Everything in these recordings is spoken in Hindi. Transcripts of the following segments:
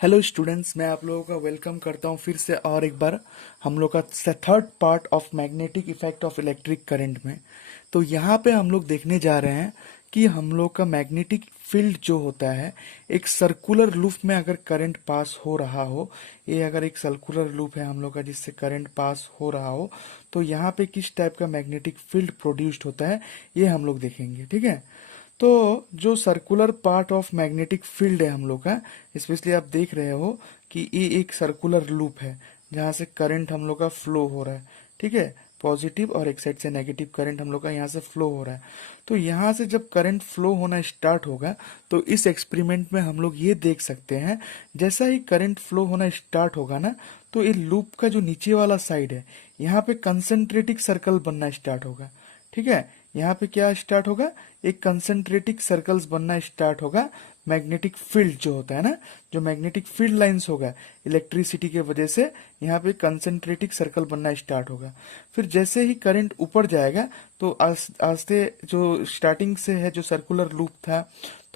हेलो स्टूडेंट्स, मैं आप लोगों का वेलकम करता हूं फिर से और एक बार हम लोग का third part of magnetic effect of electric current में। तो यहाँ पे हम लोग देखने जा रहे हैं कि हम लोग का मैग्नेटिक फील्ड जो होता है एक सर्कुलर लूप में अगर करंट पास हो रहा हो, ये अगर एक सर्कुलर लूप है हम लोग का जिससे करंट पास हो रहा हो, तो यहाँ पे किस टाइप का मैग्नेटिक फील्ड प्रोड्यूस्ड होता है ये हम लोग देखेंगे। ठीक है, तो जो circular part of magnetic field है हम लोग का, स्पेशली आप देख रहे हो कि ये एक सर्कुलर लूप है जहाँ से करंट हम लोग का फ्लो हो रहा है। ठीक है, पॉजिटिव और एक साइड से नेगेटिव करंट हम लोग का यहाँ से फ्लो हो रहा है। तो यहाँ से जब करंट फ्लो होना स्टार्ट होगा तो इस एक्सपेरिमेंट में हम लोग ये देख सकते हैं, जैसा ही करंट फ्लो होना स्टार्ट होगा ना, तो ये लूप का जो नीचे वाला साइड है यहाँ पे कंसंट्रेटिक सर्कल बनना स्टार्ट होगा। ठीक है, यहाँ पे क्या स्टार्ट होगा, एक कंसंट्रेटिक सर्कल्स बनना स्टार्ट होगा। मैग्नेटिक फील्ड जो होता है ना, जो मैग्नेटिक फील्ड लाइंस होगा इलेक्ट्रिसिटी के वजह से यहाँ पे कंसंट्रेटिक सर्कल बनना स्टार्ट होगा। फिर जैसे ही करंट ऊपर जाएगा तो आस्ते जो स्टार्टिंग से है जो सर्कुलर लूप था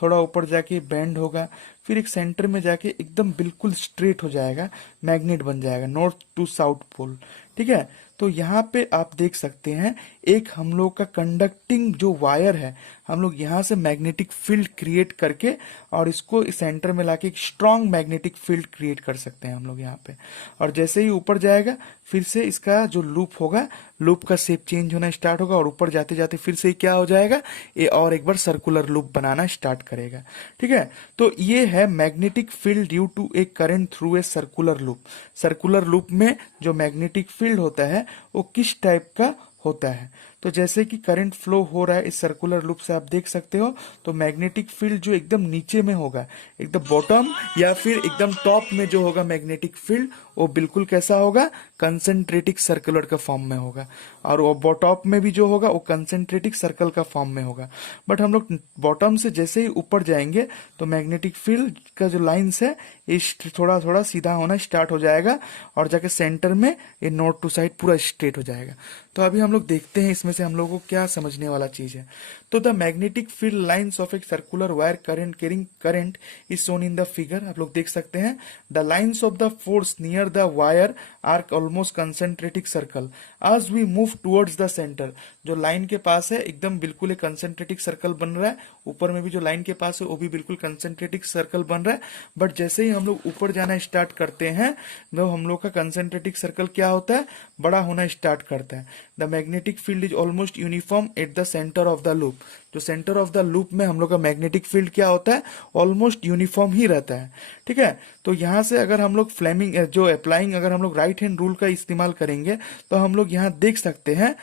थोड़ा ऊपर जाके बेंड होगा, फिर एक सेंटर में जाके एकदम बिल्कुल स्ट्रेट हो जाएगा, मैग्नेट बन जाएगा नॉर्थ टू साउथ पोल। ठीक है, तो यहाँ पे आप देख सकते हैं एक हम लोग का कंडक्टिंग जो वायर है, हम लोग यहाँ से मैग्नेटिक फील्ड क्रिएट करके और इसको सेंटर में लाके एक स्ट्रॉन्ग मैग्नेटिक फील्ड क्रिएट कर सकते हैं हम लोग यहाँ पे। और जैसे ही ऊपर जाएगा फिर से इसका जो लूप होगा, लूप का शेप चेंज होना स्टार्ट होगा और ऊपर जाते जाते फिर से क्या हो जाएगा, ये और एक बार सर्कुलर लूप बनाना स्टार्ट करेगा। ठीक है, तो ये है magnetic field due to a current through a circular loop. Circular loop में जो मैग्नेटिक फील्ड होता है वो किस टाइप का होता है। तो जैसे कि करंट फ्लो हो रहा है इस सर्कुलर लूप से आप देख सकते हो, तो मैग्नेटिक फील्ड जो एकदम नीचे में होगा, एकदम बॉटम या फिर एकदम टॉप में जो होगा मैग्नेटिक फील्ड, वो बिल्कुल कैसा होगा, कंसंट्रेटिक सर्कुलर का फॉर्म में होगा। और वो टॉप में भी जो होगा वो कंसंट्रेटिक सर्कल का फॉर्म में होगा। बट हम लोग बॉटम से जैसे ही ऊपर जाएंगे तो मैग्नेटिक फील्ड का जो लाइंस है ये थोड़ा थोड़ा सीधा होना स्टार्ट हो जाएगा और जाके सेंटर में ये नॉर्थ टू साइड पूरा स्ट्रेट हो जाएगा। तो अभी हम लोग देखते हैं इसमें से हम लोगों को क्या समझने वाला चीज है। तो the magnetic field lines of a circular wire current carrying current is shown in the figure. आप लोग देख सकते हैं the lines of the force near the wire are almost concentric circle as we move towards the centre. जो लाइन के पास है एकदम बिल्कुल एक कंसंट्रेटिक सर्कल बन रहा है, ऊपर में भी जो लाइन के पास है वो भी बिल्कुल कंसंट्रेटिक सर्कल बन रहा है। बट जैसे ही हम लोग ऊपर जाना स्टार्ट करते हैं तो हम लोग का कंसंट्रेटिक सर्कल क्या होता है, बड़ा होना स्टार्ट करता है। The magnetic field is almost uniform at the centre of the loop. जो सेंटर ऑफ द लूप में हम लोग का मैग्नेटिक फील्ड क्या होता है, ऑलमोस्ट यूनिफॉर्म ही रहता है। ठीक है, तो यहाँ से अगर हम लोग फ्लेमिंग जो अप्लाइंग अगर हम लोग राइट हैंड रूल का इस्तेमाल करेंगे तो हम लोग यहाँ देख सकते हैं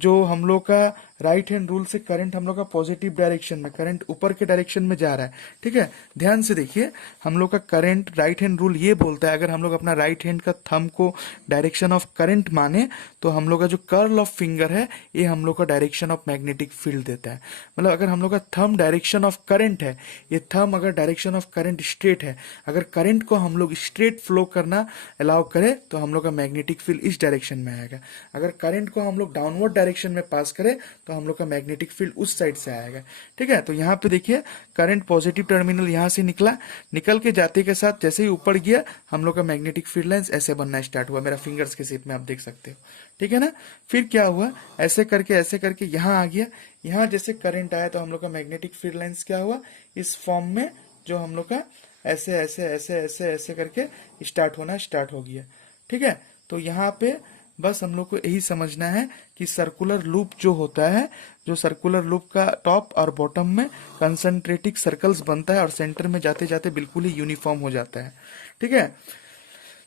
जो हम लोग का राइट हैंड रूल से करंट हम लोग का पॉजिटिव डायरेक्शन में, करंट ऊपर के डायरेक्शन में जा रहा है। ठीक है, ध्यान से देखिए, हम लोग का करंट राइट हैंड रूल ये बोलता है अगर हम लोग अपना राइट हैंड का थंब को डायरेक्शन ऑफ करंट माने तो हम लोग का जो कर्ल ऑफ फिंगर है ये हम लोग का डायरेक्शन ऑफ मैग्नेटिक फील्ड देता है। मतलब अगर हम लोग का थंब डायरेक्शन ऑफ करंट है, ये थंब अगर डायरेक्शन ऑफ करंट स्ट्रेट है, अगर करंट को हम लोग स्ट्रेट फ्लो करना अलाउ करें तो हम लोग का मैग्नेटिक फील्ड इस डायरेक्शन में आएगा। अगर करंट को हम लोग डाउनवर्ड डायरेक्शन में पास करें तो हम लोग का मैग्नेटिक फील्ड उस साइड से आएगा। ठीक है, तो यहाँ पे देखिए करंट पॉजिटिव टर्मिनल यहाँ से निकला, निकल के जाते के साथ जैसे ही ऊपर गया हम लोग का मैग्नेटिक फील्ड लाइंस ऐसे बनना स्टार्ट हुआ, मेरा फिंगर्स के शेप में आप देख सकते हो। ठीक है ना, फिर क्या हुआ, ऐसे करके यहाँ आ गया, यहाँ जैसे करंट आया तो हम लोग का मैग्नेटिक फील्ड लाइंस क्या हुआ, इस फॉर्म में जो हम लोग का ऐसे ऐसे ऐसे ऐसे ऐसे करके स्टार्ट होना स्टार्ट हो गया। ठीक है, तो यहाँ पे बस हम लोग को यही समझना है कि सर्कुलर लूप जो होता है, जो सर्कुलर लूप का टॉप और बॉटम में कंसंट्रेटिक सर्कल्स बनता है और सेंटर में जाते जाते बिल्कुल ही यूनिफॉर्म हो जाता है। ठीक है,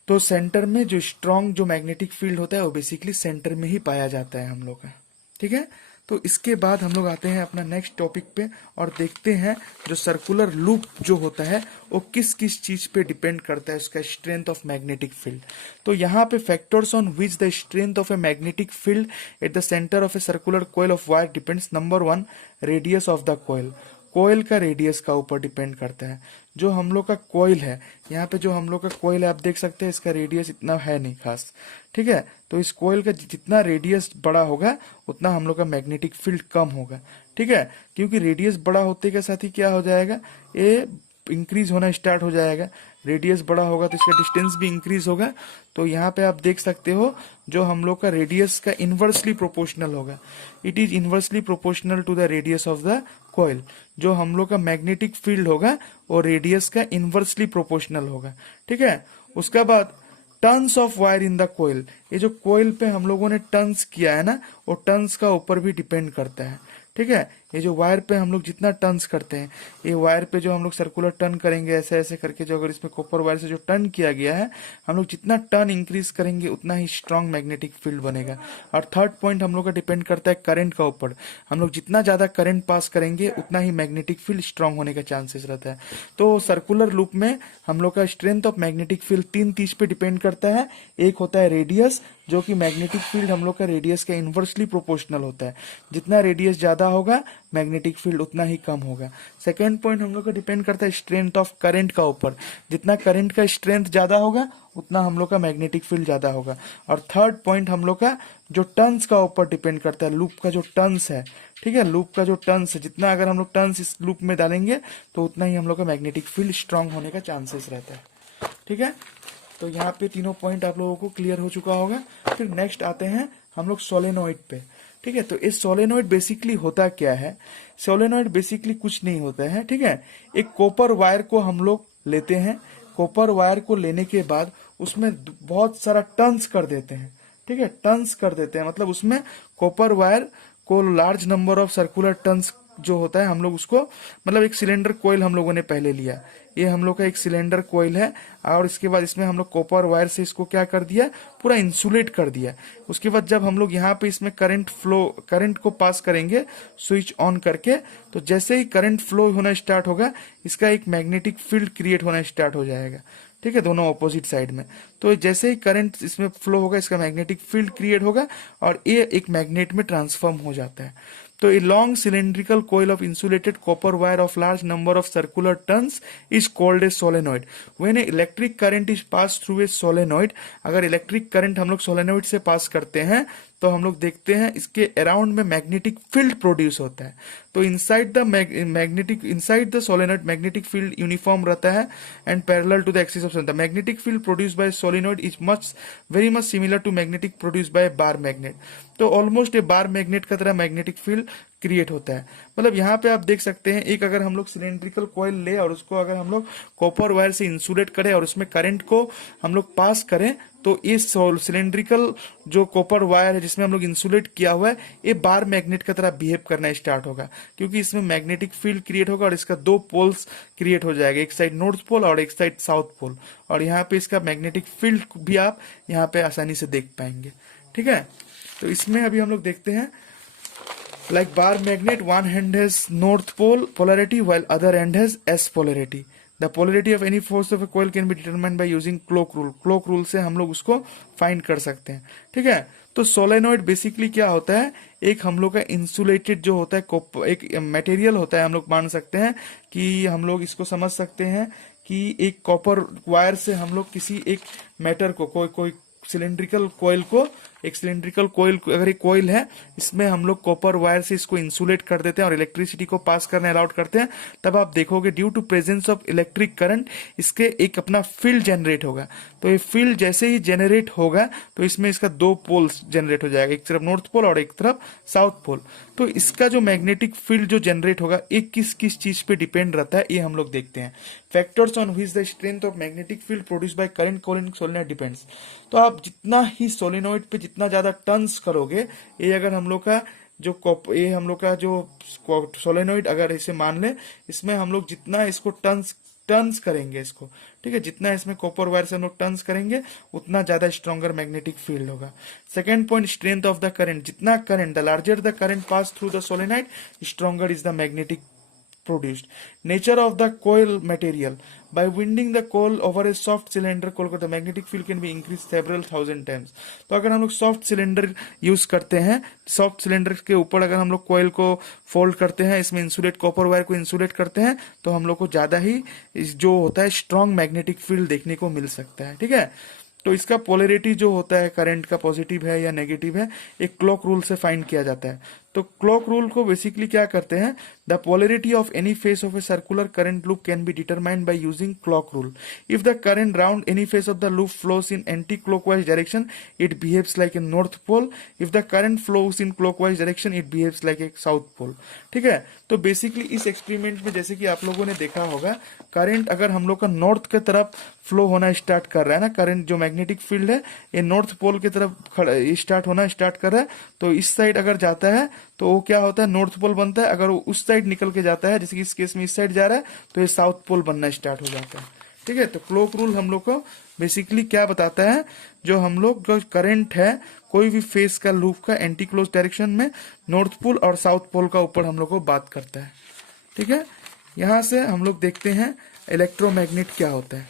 तो सेंटर में जो स्ट्रॉन्ग जो मैग्नेटिक फील्ड होता है वो बेसिकली सेंटर में ही पाया जाता है हम लोग का। ठीक है, तो इसके बाद हम लोग आते हैं अपना नेक्स्ट टॉपिक पे और देखते हैं जो सर्कुलर लूप जो होता है वो किस किस चीज पे डिपेंड करता है, उसका स्ट्रेंथ ऑफ मैग्नेटिक फील्ड। तो यहाँ पे factors on which the strength of a magnetic field at the centre of a circular coil of wire depends. Number 1, radius of the coil. Coil का रेडियस का ऊपर डिपेंड करता है। जो हम लोग का कॉइल है, यहाँ पे जो हम लोग का कॉइल है आप देख सकते हैं इसका रेडियस इतना है नहीं खास। ठीक है, तो इस कॉइल का जितना रेडियस बड़ा होगा उतना हम लोग का मैग्नेटिक फील्ड कम होगा। ठीक है, क्योंकि रेडियस बड़ा होते के साथ ही क्या हो जाएगा, ये इंक्रीज होना स्टार्ट हो जाएगा, रेडियस बड़ा होगा तो इसका डिस्टेंस भी इंक्रीज होगा। तो यहाँ पे आप देख सकते हो जो हम लोग का रेडियस का इन्वर्सली प्रोपोर्शनल होगा, it is inversely proportional to the radius of the coil. जो हम लोग का मैग्नेटिक फील्ड होगा और रेडियस का इन्वर्सली प्रोपोर्शनल होगा, ठीक है। उसके बाद turns of wire in the coil, ये जो कोयल पे हम लोगों ने टर्न्स किया है ना, वो टर्न्स का ऊपर भी डिपेंड करता है, ठीक है। ये जो वायर पे हम लोग जितना टर्न्स करते हैं, ये वायर पे जो हम लोग सर्कुलर टर्न करेंगे ऐसे ऐसे करके, जो अगर इसमें कॉपर वायर से जो टर्न किया गया है, हम लोग जितना टर्न इंक्रीज करेंगे उतना ही स्ट्रांग मैग्नेटिक फील्ड बनेगा। और थर्ड पॉइंट हम लोग का डिपेंड करता है करंट का ऊपर, हम लोग जितना ज्यादा करंट पास करेंगे उतना ही मैग्नेटिक फील्ड स्ट्रांग होने का चांसेस रहता है। तो सर्कुलर लूप में हम लोग का स्ट्रेंथ ऑफ मैग्नेटिक फील्ड तीन चीज पे डिपेंड करता है। एक होता है रेडियस, जो कि मैग्नेटिक फील्ड हम लोग का रेडियस का इन्वर्सली प्रोपोर्शनल होता है, जितना रेडियस ज्यादा होगा मैग्नेटिक फील्ड उतना ही कम होगा। सेकेंड पॉइंट हम लोग का डिपेंड करता है स्ट्रेंथ ऑफ करंट का ऊपर, जितना करंट का स्ट्रेंथ ज्यादा होगा उतना हम लोग का मैग्नेटिक फील्ड ज्यादा होगा। और थर्ड पॉइंट हम लोग का जो टर्न्स का ऊपर डिपेंड करता है, लूप का जो टर्न्स है, ठीक है, लूप का जो टर्न्स है, जितना अगर हम लोग टर्न्स इस लूप में डालेंगे तो उतना ही हम लोग का मैग्नेटिक फील्ड स्ट्रांग होने का चांसेस रहता है, ठीक है। तो यहाँ पे तीनों पॉइंट आप लोगों को क्लियर हो चुका होगा। फिर नेक्स्ट आते हैं हम लोग सोलेनोइड पे, ठीक है। तो इस सोलेनोइड बेसिकली होता क्या है, सोलेनोइड बेसिकली कुछ नहीं होता है, ठीक है। एक कॉपर वायर को हम लोग लेते हैं, कॉपर वायर को लेने के बाद उसमें बहुत सारा टर्न्स कर देते हैं, ठीक है, टर्न्स कर देते हैं, मतलब उसमें कॉपर वायर को large number of circular turns जो होता है, हम लोग उसको, मतलब एक सिलेंडर कोयल हम लोगों ने पहले लिया, ये हम लोग का एक सिलेंडर कोयल है, और इसके बाद इसमें हम लोग कॉपर वायर से इसको क्या कर दिया, पूरा इंसुलेट कर दिया। उसके बाद जब हम लोग यहाँ पे इसमें करंट को पास करेंगे स्विच ऑन करके, तो जैसे ही करंट फ्लो होना स्टार्ट होगा, इसका एक मैग्नेटिक फील्ड क्रिएट होना स्टार्ट हो जाएगा, ठीक है, दोनों ऑपोजिट साइड में। तो जैसे ही करंट इसमें फ्लो होगा, इसका मैग्नेटिक फील्ड क्रिएट होगा और ये एक मैग्नेट में ट्रांसफॉर्म हो जाता है। तो a long cylindrical coil of insulated copper wire of large number of circular turns is called a solenoid. When a electric current is passed through a solenoid, अगर इलेक्ट्रिक करंट हम लोग सोलेनोइड से पास करते हैं तो हम लोग देखते हैं इसके अराउंड में मैग्नेटिक फील्ड प्रोड्यूस होता है। तो inside the solenoid magnetic field uniform रहता है and parallel to the axis of sun. The magnetic field produce by solenoid is very much similar to magnetic produce by bar magnet. तो ऑलमोस्ट ए बार मैग्नेट का तरह मैग्नेटिक फील्ड क्रिएट होता है। मतलब यहाँ पे आप देख सकते हैं, एक अगर हम लोग सिलेंड्रिकल कॉइल ले और उसको अगर हम लोग कॉपर वायर से इंसुलेट करें और उसमें करंट को हम लोग पास करें, तो इस सिलेंड्रिकल जो कॉपर वायर है जिसमें हम लोग इंसुलेट किया हुआ है, ये बार मैग्नेट की तरह बिहेव करना स्टार्ट होगा, क्योंकि इसमें मैग्नेटिक फील्ड क्रिएट होगा और इसका दो पोल्स क्रिएट हो जाएगा, एक साइड नॉर्थ पोल और एक साइड साउथ पोल। और यहाँ पे इसका मैग्नेटिक फील्ड भी आप यहाँ पे आसानी से देख पाएंगे, ठीक है। तो इसमें अभी हम लोग देखते हैं, like bar magnet, one hand has north pole polarity while other end has s polarity. The polarity of any force of a coil can be determined by using clock rule. clock rule से हम लोग उसको फाइंड कर सकते हैं, ठीक है। तो सोलेनोइड बेसिकली क्या होता है, एक हम लोग का इंसुलेटेड जो होता है एक मटेरियल होता है, हम लोग मान सकते हैं कि हम लोग इसको समझ सकते हैं कि एक कॉपर वायर से हम लोग किसी एक मैटर को कोई सिलेंड्रिकल कोयल को, एक सिलेंड्रिकल कोयल अगर एक कोयल है, इसमें हम लोग कॉपर वायर से इसको इंसुलेट कर देते हैं और इलेक्ट्रिसिटी को पास करने अलाउड करते हैं, तब आप देखोगे due to presence of electric current इसके एक अपना फील्ड जनरेट होगा। तो ये फील्ड जैसे ही जनरेट होगा तो इसमें इसका दो पोल्स जनरेट हो जाएगा, एक तरफ नॉर्थ पोल और एक तरफ साउथ पोल। तो इसका जो मैग्नेटिक फील्ड जो जनरेट होगा, एक किस किस चीज पे डिपेंड रहता है, ये हम लोग देखते हैं। Factors on which the strength of magnetic field produce by current coil solenoid depends. तो आप जितना ही सोलेनोइड पे जितना ज्यादा टर्न्स करोगे, ये अगर हम लोग का ये हम लोग का जो सोलेनोइड अगर इसे मान ले, इसमें हम लोग जितना इसको टर्न्स करेंगे इसको, ठीक है, जितना इसमें कॉपर वायर से हम लोग टर्न्स करेंगे उतना ज्यादा स्ट्रॉन्गर मैग्नेटिक फील्ड होगा। Second point, strength of the current, जितना current, the larger the current pass through the solenoid, stronger is the magnetic produced. Nature of the coil material, by winding the coil over a soft cylinder coil, the magnetic field can be increased several thousand times. तो अगर हम लोग सॉफ्ट सिलेंडर यूज करते हैं, सॉफ्ट सिलेंडर के ऊपर अगर हम लोग कोयल को फोल्ड करते हैं, इसमें इंसुलेट कॉपर वायर को इंसुलेट करते हैं, तो हम लोग को ज्यादा ही जो होता है स्ट्रॉन्ग मैग्नेटिक फील्ड देखने को मिल सकता है, ठीक है। तो इसका पोलैरिटी जो होता है करंट का, पॉजिटिव है या नेगेटिव है, एक क्लॉक रूल से फाइंड किया जाता है। तो क्लॉक रूल को बेसिकली क्या करते हैं, the polarity of any face of a circular current loop can be determined by using clock rule. If the current round any face of the loop flows in anti clockwise direction it behaves like a north pole. If the current flows in clockwise direction it behaves like a south pole. ठीक है, तो बेसिकली इस एक्सपेरिमेंट में जैसे कि आप लोगों ने देखा होगा, करंट अगर हम लोग का नॉर्थ की तरफ फ्लो होना स्टार्ट कर रहा है ना, करंट जो मैग्नेटिक फील्ड है ये नॉर्थ पोल की तरफ स्टार्ट होना स्टार्ट कर रहा है, तो इस साइड अगर जाता है तो वो क्या होता है, नॉर्थ पोल बनता है. अगर वो उस साइड निकल के जाता है, जैसे कि इस केस में इस साइड जा रहा है, तो ये साउथ पोल बनना स्टार्ट हो जाता है. ठीक है, तो क्लॉक रूल हम लोग को बेसिकली क्या बताता है, जो हम लोग जो करंट है कोई भी फेस का लूप का एंटी क्लोज डायरेक्शन में नॉर्थ पोल और साउथ पोल का ऊपर हम लोग को बात करता है. ठीक है, यहां से हम लोग देखते हैं इलेक्ट्रोमैग्नेट क्या होता है.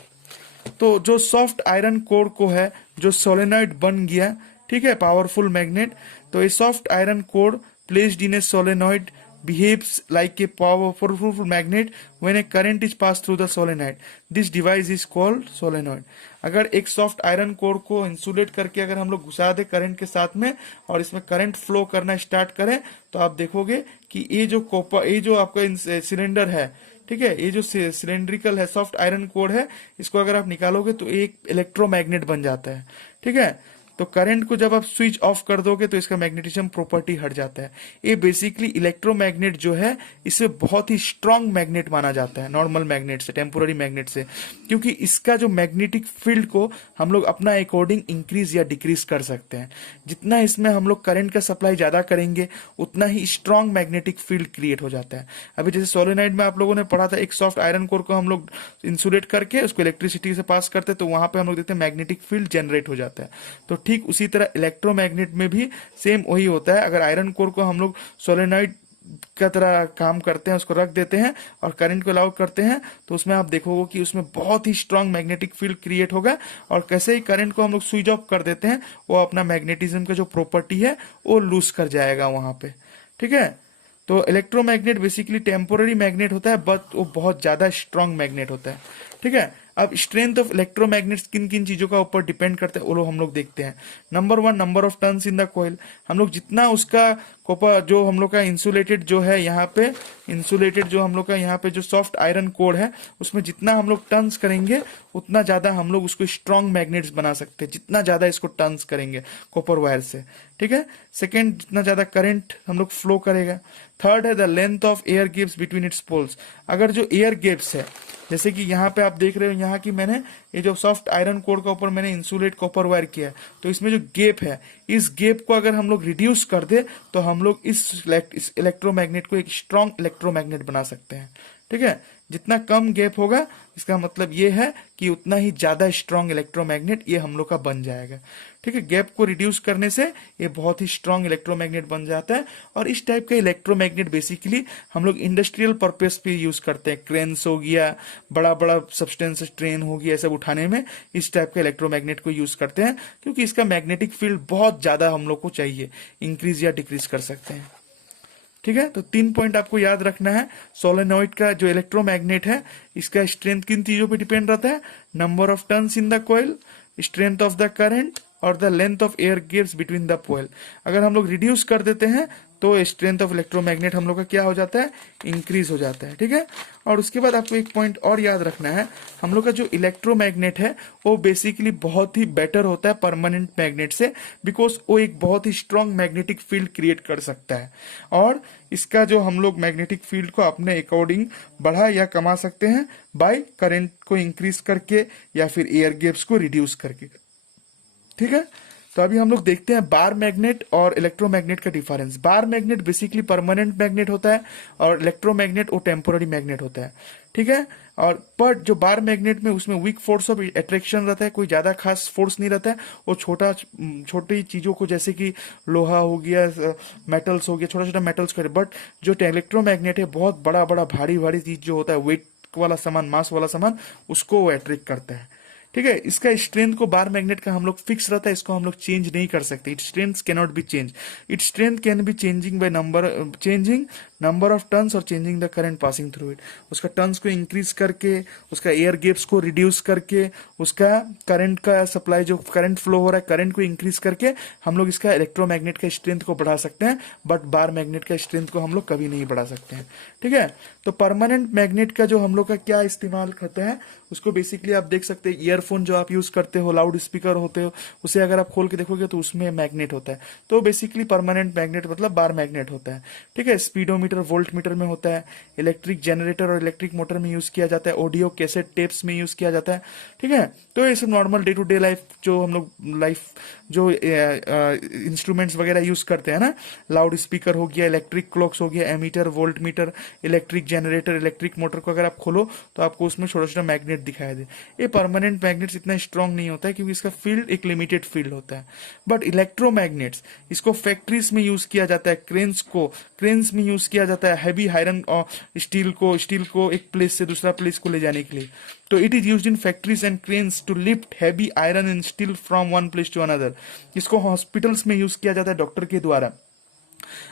तो जो सॉफ्ट आयरन कोर को है, जो सोलेनॉइड बन गया, ठीक है, पावरफुल मैग्नेट, तो ये soft iron core placed in A solenoid behaves like a powerful magnet when a current is passed through the solenoid. This device is called solenoid. अगर एक सॉफ्ट आयरन कोर को इंसुलेट करके अगर हम लोग घुसा दे करंट के साथ में और इसमें करंट फ्लो करना स्टार्ट करें, तो आप देखोगे कि ये जो कॉपर, ये जो आपका सिलेंडर है, ठीक है, ये जो सिलेंड्रिकल है सॉफ्ट आयरन कोर है, इसको अगर आप निकालोगे तो एक इलेक्ट्रोमैग्नेट बन जाता है. ठीक है, तो करंट को जब आप स्विच ऑफ कर दोगे तो इसका मैग्नेटिज्म प्रॉपर्टी हट जाता है. ये बेसिकली इलेक्ट्रोमैग्नेट जो है इसे बहुत ही स्ट्रांग मैग्नेट माना जाता है नॉर्मल मैग्नेट से, टेम्पोररी मैग्नेट से, क्योंकि इसका जो मैग्नेटिक फील्ड को हम लोग अपना अकॉर्डिंग इंक्रीज या डिक्रीज कर सकते हैं. जितना इसमें हम लोग करंट का सप्लाई ज्यादा करेंगे उतना ही स्ट्रांग मैग्नेटिक फील्ड क्रिएट हो जाता है. अभी जैसे सोलेनॉइड में आप लोगों ने पढ़ा था, एक सॉफ्ट आयरन कोर को हम लोग इंसुलेट करके उसको इलेक्ट्रिसिटी से पास करते, तो वहां पे हम लोग देखते हैं मैग्नेटिक फील्ड जनरेट हो जाता है. तो ठीक उसी तरह इलेक्ट्रोमैग्नेट में भी सेम वही होता है. अगर आयरन कोर को हम लोग सोलेनॉइड का तरह काम करते हैं, उसको रख देते हैं और करंट को अलाउ करते हैं, तो उसमें आप देखोगे कि उसमें बहुत ही स्ट्रांग मैग्नेटिक फील्ड क्रिएट होगा. और कैसे ही करंट को हम लोग स्विच ऑफ कर देते हैं, वो अपना मैग्नेटिज्म का जो प्रॉपर्टी है वो लूज कर जाएगा वहां पे. ठीक है, तो इलेक्ट्रोमैग्नेट बेसिकली टेम्पोररी मैग्नेट होता है, बट वो बहुत ज्यादा स्ट्रांग मैग्नेट होता है. ठीक है, अब स्ट्रेंथ ऑफ इलेक्ट्रोमैग्नेट्स किन किन चीजों का ऊपर डिपेंड करते हैं वो लोग हम लोग देखते हैं. Number 1, number of turns in the coil. हम लोग जितना उसका कॉपर जो हम लोग का इंसुलेटेड जो है यहाँ पे, इंसुलेटेड जो हम लोग का यहाँ पे जो सॉफ्ट आयरन कोर है, उसमें जितना हम लोग टर्न्स करेंगे उतना ज्यादा हम लोग उसको स्ट्रांग मैग्नेट्स बना सकते हैं, जितना ज्यादा इसको टर्न्स करेंगे कॉपर वायर से. ठीक है, सेकेंड, जितना ज्यादा करंट हम लोग फ्लो करेगा. थर्ड है the length of air gaps between its poles. अगर जो एयर गैप्स है, जैसे कि यहाँ पे आप देख रहे हो, यहाँ की मैंने ये जो सॉफ्ट आयरन कोर का ऊपर मैंने इंसुलेट कॉपर वायर किया है, तो इसमें जो गैप है, इस गैप को अगर हम लोग रिड्यूस कर दे तो हम लोग इस इलेक्ट्रोमैग्नेट को एक स्ट्रांग इलेक्ट्रोमैग्नेट बना सकते हैं. ठीक है, जितना कम गैप होगा इसका मतलब ये है कि उतना ही ज्यादा स्ट्रांग इलेक्ट्रोमैग्नेट ये हम लोग का बन जाएगा. ठीक है, गैप को रिड्यूस करने से ये बहुत ही स्ट्रांग इलेक्ट्रोमैग्नेट बन जाता है. और इस टाइप का इलेक्ट्रोमैग्नेट बेसिकली हम लोग इंडस्ट्रियल पर्पस पे यूज करते हैं. क्रेन्स हो गया, बड़ा बड़ा सब्सटेंस ट्रेन हो गया, सब उठाने में इस टाइप का इलेक्ट्रोमैग्नेट को यूज करते हैं, क्योंकि इसका मैग्नेटिक फील्ड बहुत ज्यादा हम लोग को चाहिए, इंक्रीज या डिक्रीज कर सकते हैं. ठीक है, तो 3 पॉइंट आपको याद रखना है. सोलेनॉइड का जो इलेक्ट्रोमैग्नेट है, इसका स्ट्रेंथ किन चीजों पे डिपेंड रहता है, number of turns in the coil, strength of the current और the length of air gaps between the coil. अगर हम लोग रिड्यूस कर देते हैं तो स्ट्रेंथ ऑफ इलेक्ट्रोमैग्नेट हम लोग का क्या हो जाता है, इंक्रीज हो जाता है. ठीक है, और उसके बाद आपको एक पॉइंट और याद रखना है, हम लोग का जो इलेक्ट्रोमैग्नेट है वो बेसिकली बहुत ही बेटर होता है परमानेंट मैग्नेट से, बिकॉज वो एक बहुत ही स्ट्रांग मैग्नेटिक फील्ड क्रिएट कर सकता है. और इसका जो हम लोग मैग्नेटिक फील्ड को अपने अकॉर्डिंग बढ़ा या कमा सकते हैं बाय करंट को इंक्रीज करके या फिर एयर गैप्स को रिड्यूस करके. ठीक है, तो अभी हम लोग देखते हैं बार मैग्नेट और इलेक्ट्रोमैग्नेट का difference. Bar magnet basically permanent magnet होता है और इलेक्ट्रोमैग्नेट वो टेम्पोररी मैग्नेट होता है. ठीक है, और पर जो बार मैग्नेट में उसमें वीक फोर्स ऑफ अट्रैक्शन रहता है, कोई ज्यादा खास फोर्स नहीं रहता है. वो छोटी चीजों को जैसे कि लोहा हो गया, मेटल्स हो गया, छोटा छोटा मेटल्स करे. बट जो इलेक्ट्रोमैग्नेट है बहुत बड़ा बड़ा भारी भारी चीज जो होता है, वेट वाला सामान, मास वाला सामान, उसको वो अट्रैक्ट करता है. ठीक है, इसका स्ट्रेंथ को बार मैग्नेट का हम लोग फिक्स रहता है, इसको हम लोग चेंज नहीं कर सकते. It strength cannot be change. It strength can be changing number of turns और changing the current passing through it. उसका टर्न्स को इंक्रीज करके, उसका एयर गैप्स को रिड्यूस करके, उसका करंट का सप्लाई, जो करंट फ्लो हो रहा है, करंट को इंक्रीज करके हम लोग इसका इलेक्ट्रोमैग्नेट का स्ट्रेंथ को बढ़ा सकते हैं, बट बार मैग्नेट का स्ट्रेंथ को हम लोग कभी नहीं बढ़ा सकते हैं। ठीक है, तो परमानेंट मैग्नेट का जो हम लोग का क्या इस्तेमाल करते हैं, उसको बेसिकली आप देख सकते हैं, ईयरफोन जो आप यूज करते हो, लाउड स्पीकर होते हो, उसे अगर आप खोल के देखोगे तो उसमें मैग्नेट होता है। तो बेसिकली परमानेंट मैग्नेट मतलब बार मैग्नेट होता है। ठीक है, स्पीडोमीटर वोल्ट मीटर में होता है, इलेक्ट्रिक जनरेटर और इलेक्ट्रिक मोटर में यूज किया जाता है, ऑडियो कैसेट टेप्स में यूज किया जाता है। ठीक है, तो ये सब normal day to day life जो हम लोग लाइफ जो इंस्ट्रूमेंट्स वगैरह यूज करते हैं ना, लाउड स्पीकर हो गया, इलेक्ट्रिक क्लॉक्स हो गया, ammeter, voltmeter, electric generator, electric motor को अगर आप खोलो तो आपको उसमें छोटा छोटा मैग्नेट दिखाई दे। ये परमानेंट मैग्नेट्स इतना स्ट्रांग नहीं होता है क्योंकि इसका फील्ड एक लिमिटेड फील्ड होता है। बट इलेक्ट्रोमैग्नेट्स, इसको फैक्ट्रीज में यूज किया जाता है, क्रेन्स में यूज किया जाता है, हैवी आयरन और स्टील को एक प्लेस से दूसरा प्लेस को ले जाने के लिए। तो it is used in factories and cranes to lift heavy iron and steel from one place to another. इसको हॉस्पिटल्स में यूज किया जाता है डॉक्टर के द्वारा।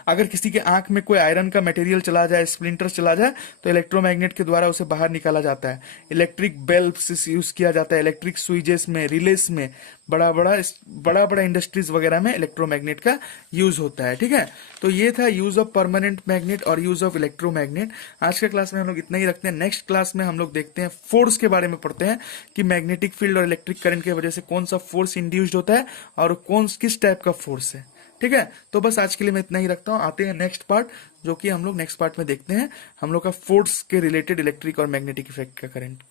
अगर किसी के आंख में कोई आयरन का मटेरियल चला जाए, स्प्लिंटर चला जाए, तो इलेक्ट्रोमैग्नेट के द्वारा उसे बाहर निकाला जाता है। इलेक्ट्रिक बल्ब्स यूज किया जाता है, इलेक्ट्रिक स्विचेस में, रिलेस में, बड़ा बड़ा इंडस्ट्रीज वगैरह में इलेक्ट्रोमैग्नेट का यूज होता है। ठीक है, तो ये था यूज ऑफ परमानेंट मैग्नेट और यूज ऑफ इलेक्ट्रोमैग्नेट। आज के क्लास में हम लोग इतना ही रखते हैं। नेक्स्ट क्लास में हम लोग देखते हैं, फोर्स के बारे में पढ़ते हैं कि मैग्नेटिक फील्ड और इलेक्ट्रिक करंट की वजह से कौन सा फोर्स इंड्यूस्ड होता है और किस टाइप का फोर्स है। ठीक है, तो बस आज के लिए मैं इतना ही रखता हूँ। आते हैं नेक्स्ट पार्ट, जो कि हम लोग नेक्स्ट पार्ट में देखते हैं हम लोग का फोर्स के रिलेटेड इलेक्ट्रिक और मैग्नेटिक इफेक्ट का करंट।